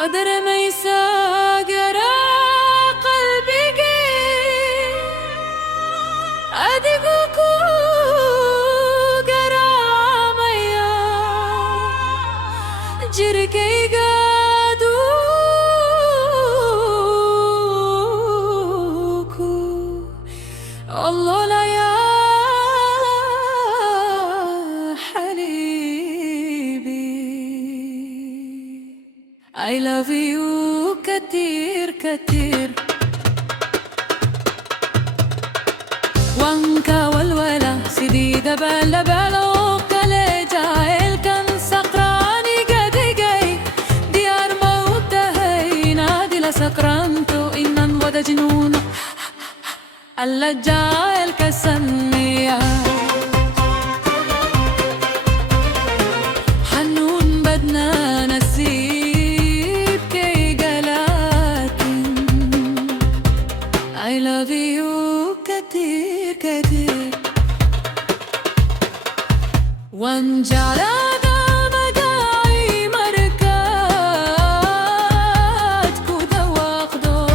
قدر ما يساقر قلبي أدقوكو قراميا جركي قادوكو الله لا يا I love you كتير كتير وانكا والولا سيدي دبل بلو كالجايل كان سقراني قدي جاي ديار موتهي نادي لسقرانتو إنن ودا جنون اللجايل كسنيا حنون بدنا I love you كتير كتير وانجعل مقاعي مركات كودا واخدو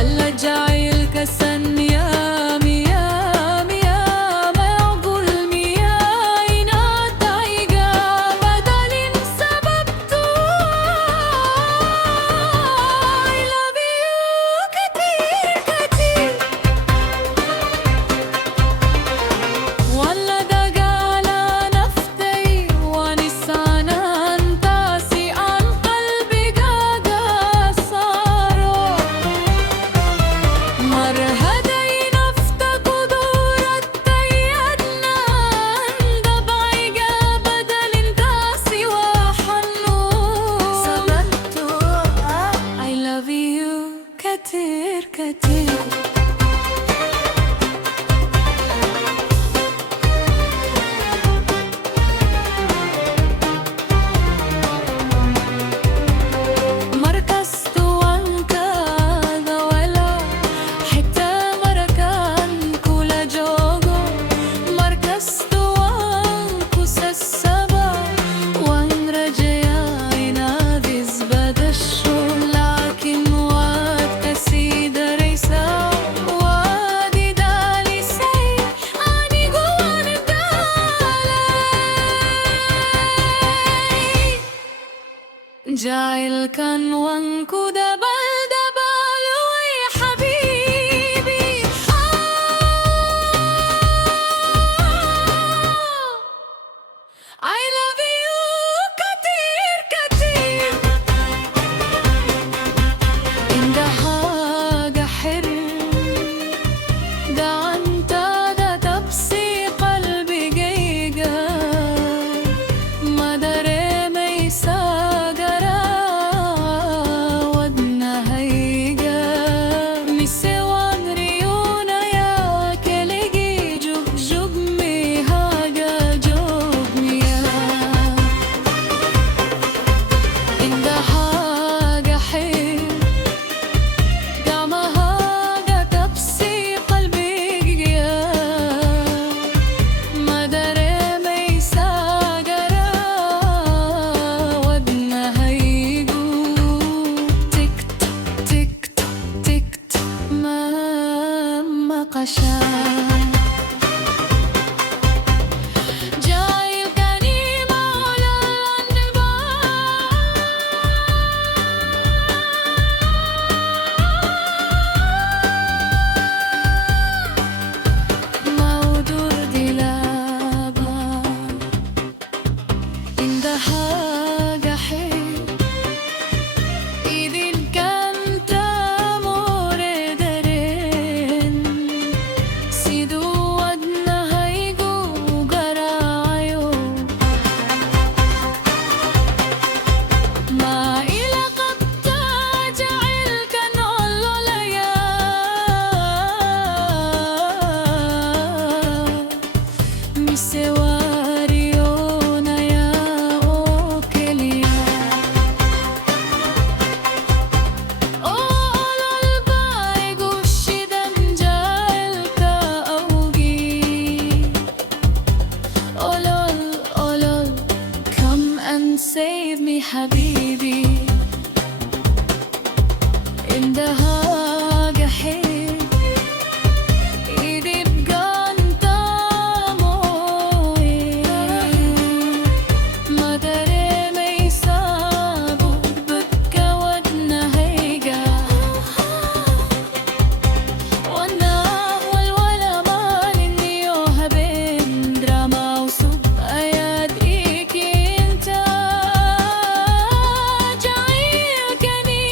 ألا جايل كسن يام يام يام يقول مياينا تايقا بدل سببتو I love you كتير كتير ولا دقالة نفتي ونسانا انتاسي عن قلبي قاقا صارو مر هدي نفتك ودورة تيدنا دبعي بدل انتاسي وحنو سبتو I love you كتير كتير جايل كان وانكو دبل دبل وي حبيبي I love you كتير كتير إن ده حاجة حلو ده انت ده تبسي قلبي جيجا ما داري ما يساقر ودنا هيجا مسوان ريونا يا كليجي جوب جوب مي هاجا جوب ميا إن ده حاجة حلو ده ما هاجا تبسي قلبي جيا ما داري ما يساقر ودنا هيجو تك تك تك تك ما قشا جاي الكريم على النبا مودور دلابا إن ده حاجة حلو إذن كانت أمور درين سيدو ودنا هيجو قرايو ما إلى قد تجعل كان الله ليا مسواريونا يا أوكليا أول البايق والشدن جايلك أوجي أولول come and save me حبيبي عندها جحيم إيدي بجانتا موي ما داري ميسابو بكا ودنا هيجا وانا والولا مالي يوها بين دراما وسوب اياد ايكي انت جعيل كني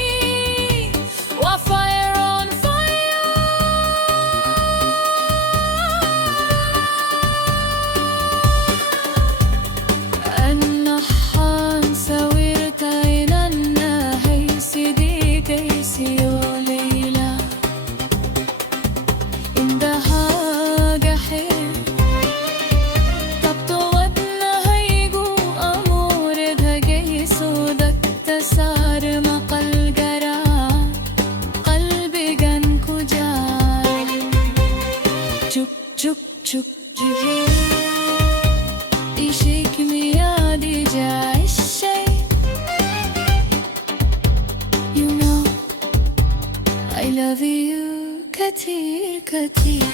وفاير اون فاير النحان سويرت عيننا هي سيدي كيسي وليلى عندها جحيم طبطو ودنا هيجو أموردها جاي سودك تسار مقل جرا قلبي جنكو جال چوك چوك چوك جيجي إيشيك ميادي جاي الشي You know I love you كتير كتير